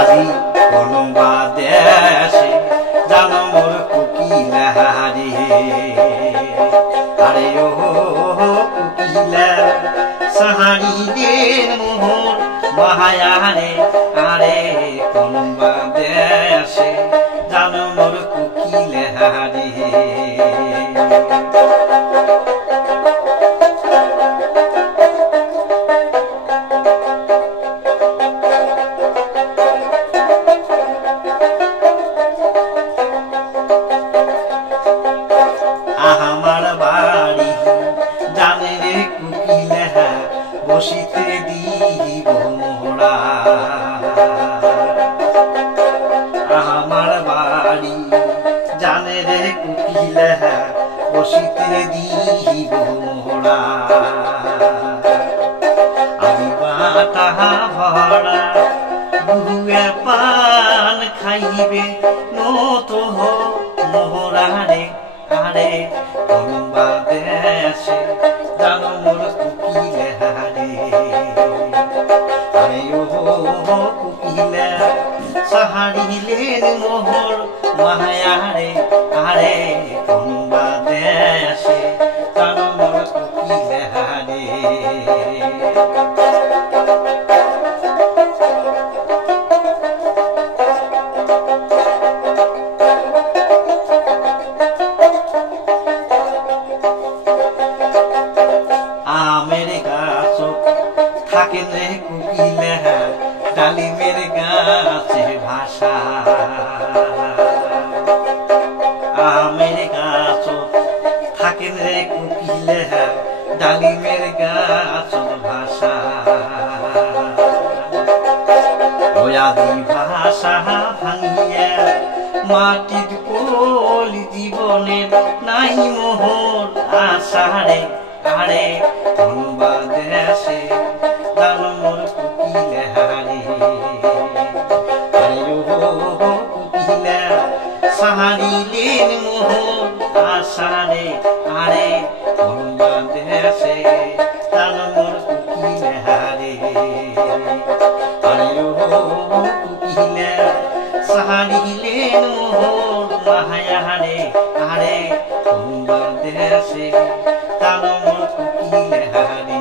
আজি কোনোবা দেশে জানো মোর কুকিলা রে আরে ও কুকিলা সাহারি দেন মোর মায়া রে আরে কোনোবা দেশে জানো মোর কুকিলা রে আমার বাড়ি জানে রে কুকিলা বসিতে দিব মোরা আমার বাড়ি জানে রে কুকিলা বসিতে দিব মোরা আমি বাটা ভরা বুয়ে পান খাইবে নত মোরা রে আরে কোনোবা দেশে জানো মোর কুকিলা রে আরে ও কুকিলা সাহারিলেন মোর মায়া রে আরে কোনোবা দেশে জানো মোর কুকিলা রে আমের গাছ থাকেন রে কুকিলা ডালিমের গাছে ভাষা আমের গাছ থাকেন রে কুকিলা ডালিমের গাছ ভাষা ওয়াদি ভাষা ভাঙিয়া মাটির কোলি জীবনের নাই মোহর আশা রে আরে কোনোবা দেশে জানো মোর কুকিলা রে আরে ও কুকিলা সাহারিলেন মোহর আশা রে আরে কোনোবা দেশে জানো মোর কুকিলা রে আরে ও কুকিলা সাহারিলেন মোহর মায়া রে আরে কোনোবা দেশে জানো মোর কুকিলা রে